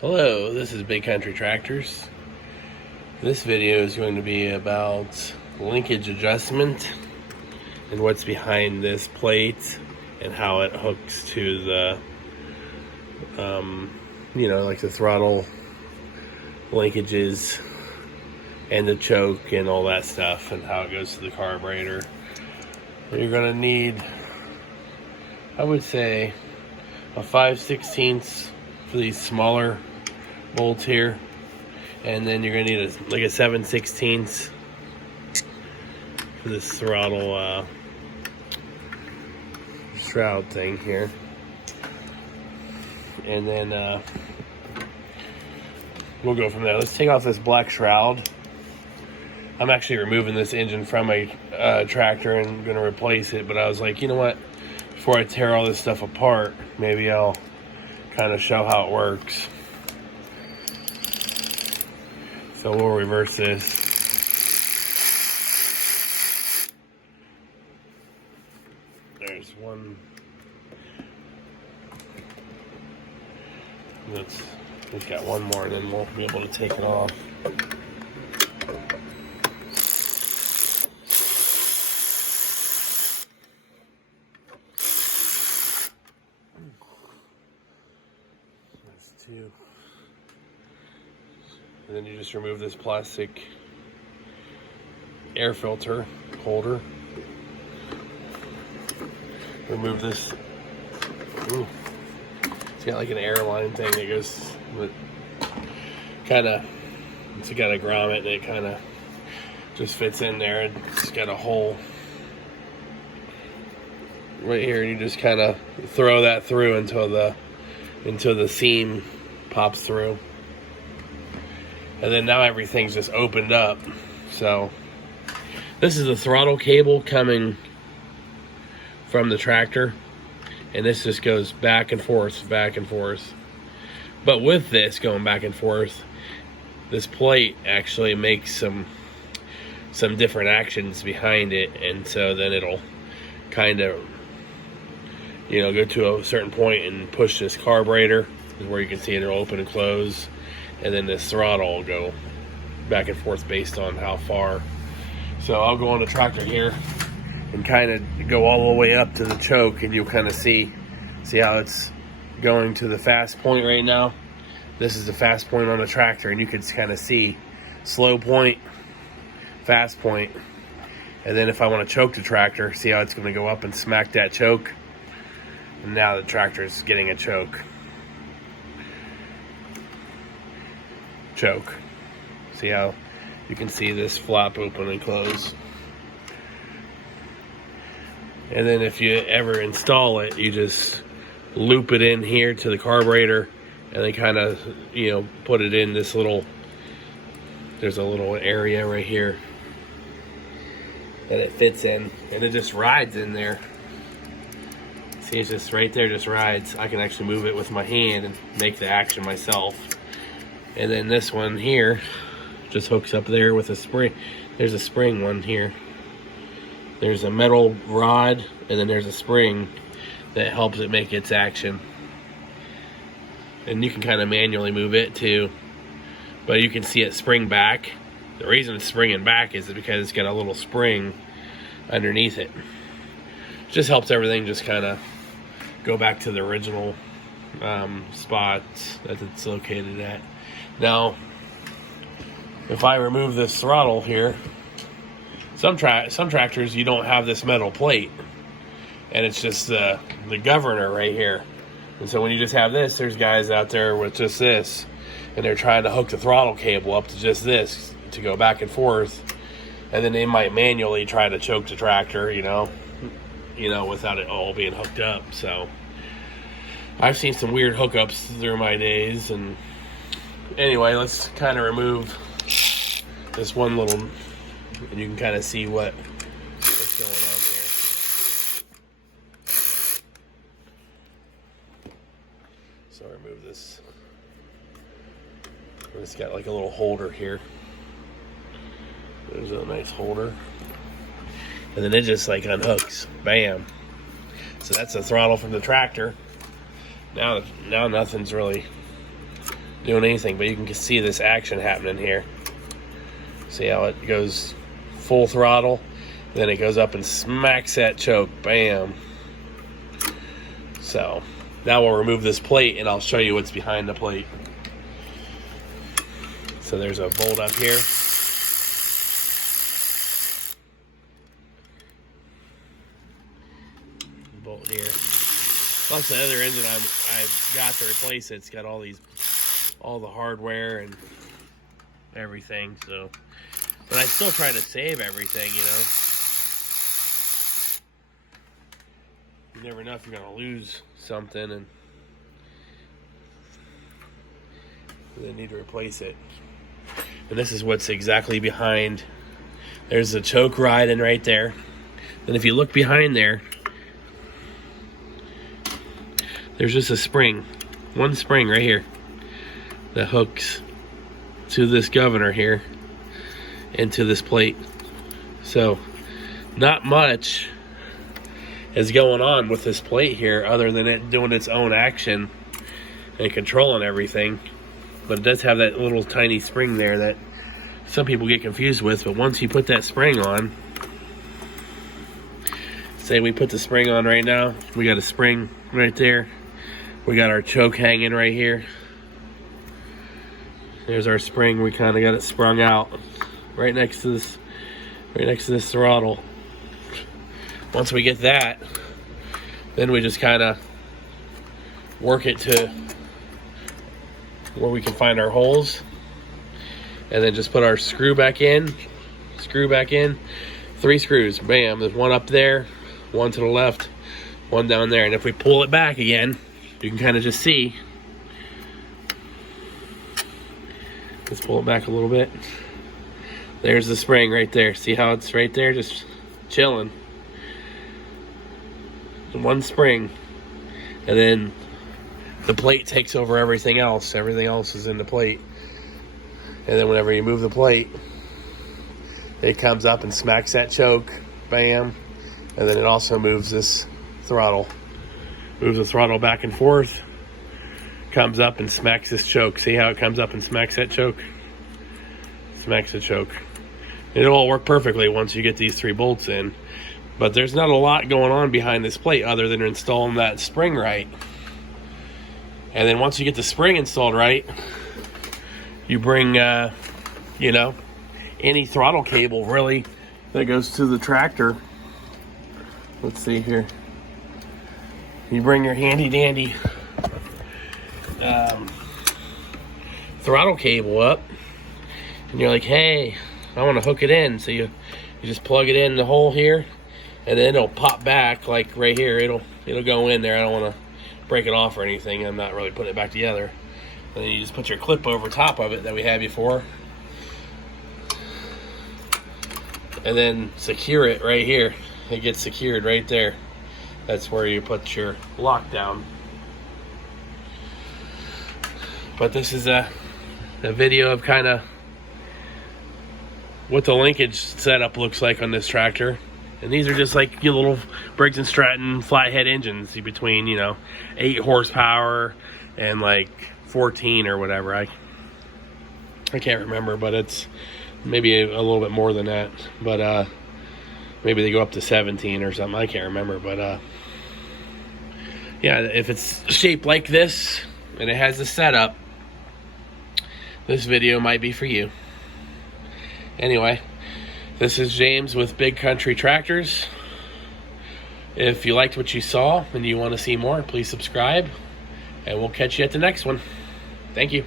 Hello, this is Big Country Tractors. This video is going to be about linkage adjustment and what's behind this plate and how it hooks to the, like the throttle linkages and the choke and all that stuff, and how it goes to the carburetor. You're going to need, I would say, a 5/16 for these smaller bolts here, and then you're gonna need a 7/16 for this throttle shroud thing here, and then we'll go from there. Let's take off this black shroud. I'm actually removing this engine from a tractor and gonna replace it, but I was like, you know what, before I tear all this stuff apart, maybe I'll kind of show how it works. So we'll reverse this. There's one. We've got one more, and then we'll be able to take it off. That's two. And then you just remove this plastic air filter holder. Remove this. Ooh. It's got like an airline thing that goes with it's got a grommet that kind of just fits in there. It's got a hole right here, and you just kind of throw that through until the seam pops through. And then now everything's just opened up. So this is the throttle cable coming from the tractor, and this just goes back and forth, back and forth. But with this going back and forth, this plate actually makes some different actions behind it, and so then it'll kind of go to a certain point and push this carburetor, where you can see it'll open and close. And then this throttle will go back and forth based on how far. So I'll go on the tractor here and kind of go all the way up to the choke, and you'll kind of see how it's going to the fast point right now. This is the fast point on the tractor, and you can kind of see slow point, fast point. And then if I want to choke the tractor, see how it's going to go up and smack that choke. And now the tractor is getting a choke. See how you can see this flap open and close. And then if you ever install it, you just loop it in here to the carburetor, and then kind of put it in this there's a little area right here that it fits in, and it just rides in there. See, it's just right there, just rides. I can actually move it with my hand and make the action myself. And then this one here just hooks up there with a spring. There's a spring one here. There's a metal rod, and then there's a spring that helps it make its action. And you can kind of manually move it too, but you can see it spring back. The reason it's springing back is because it's got a little spring underneath it. Just helps everything just kind of go back to the original spot that it's located at. Now, if I remove this throttle here, some tractors, you don't have this metal plate, and it's just the governor right here. And so when you just have this, there's guys out there with just this, and they're trying to hook the throttle cable up to just this to go back and forth, and then they might manually try to choke the tractor, without it all being hooked up. So I've seen some weird hookups through my days. And anyway, let's kind of remove this one little, and you can kind of see what's going on here. So remove this. It's got like a little holder here. There's a nice holder. And then it just like unhooks. Bam. So that's the throttle from the tractor. Now nothing's really doing anything, but you can see this action happening here. See how it goes full throttle, then it goes up and smacks that choke, bam. So now we'll remove this plate and I'll show you what's behind the plate. So there's a bolt up here. Bolt here. Plus the other engine I've got to replace it. It's got all the hardware and everything. So, but I still try to save everything, you know. You never know if you're gonna lose something and then need to replace it. And this is what's exactly behind. There's a choke riding right there. And if you look behind there, there's just a spring, one spring right here that hooks to this governor here into this plate. So not much is going on with this plate here other than it doing its own action and controlling everything. But it does have that little tiny spring there that some people get confused with. But once you put that spring on, say we put the spring on right now, we got a spring right there. We got our choke hanging right here. There's our spring. We kind of got it sprung out right next to this throttle. Once we get that, then we just kind of work it to where we can find our holes, and then just put our screw back in, 3 screws, bam. There's one up there, one to the left, one down there. And if we pull it back again, you can kind of just see. Let's pull it back a little bit. There's the spring right there. See how it's right there, just chilling. One spring, and then the plate takes over everything else. Everything else is in the plate. And then whenever you move the plate, it comes up and smacks that choke, bam. And then it also moves this throttle. Moves the throttle back and forth, comes up and smacks this choke. See how it comes up and smacks that choke? Smacks the choke. And it'll all work perfectly once you get these 3 bolts in. But there's not a lot going on behind this plate other than installing that spring right. And then once you get the spring installed right, you bring, you know, any throttle cable really that goes to the tractor. Let's see here. You bring your handy dandy throttle cable up, and you're like, hey, I want to hook it in. So you just plug it in the hole here, and then it'll pop back like right here. It'll go in there. I don't want to break it off or anything. I'm not really putting it back together. And then you just put your clip over top of it that we had before, and then secure it right here. It gets secured right there. That's where you put your lockdown. But this is a video of kind of what the linkage setup looks like on this tractor. And these are just like your little Briggs Stratton flathead engines between, you know, 8 horsepower and like 14 or whatever. I can't remember, but it's maybe a little bit more than that. But maybe they go up to 17 or something. I can't remember, but yeah, if it's shaped like this and it has the setup, this video might be for you. Anyway, this is James with Big Country Tractors. If you liked what you saw and you want to see more, please subscribe, and we'll catch you at the next one. Thank you.